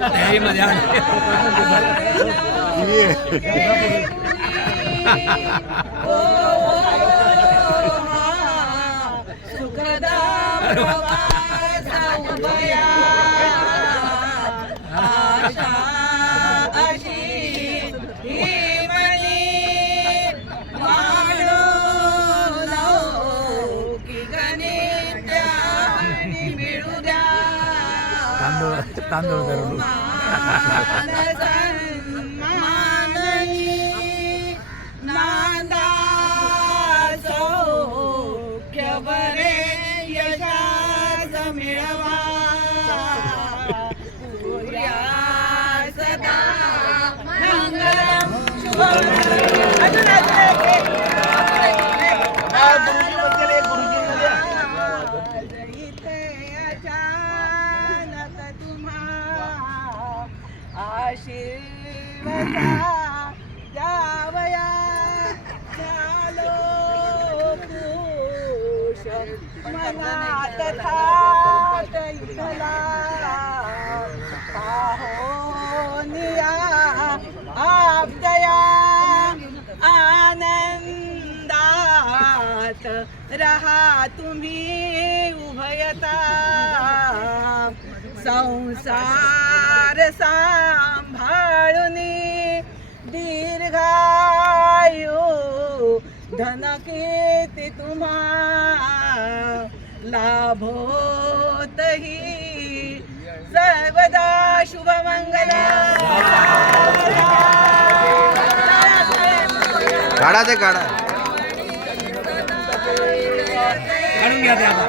मध्ये सुखदा प्रवासा उभया आशा अशी ही मनी माणो की गणित्या मिळू द्या तांदूळ धरून नांदा सौख्य बरे यशास मिळवा पूर्या सदा मंगलम आशीर्वाद द्यावया चालो पुरुष मनात थाट इथला पाहोनिया आपदया आनंदात रहा तुम्ही उभयता संसार सांभाळून दीर्घायु धन कीर्ती तुम्हा लाभोतही सर्वदा शुभमंगल काढा ते काढा काढून घ्या ते आता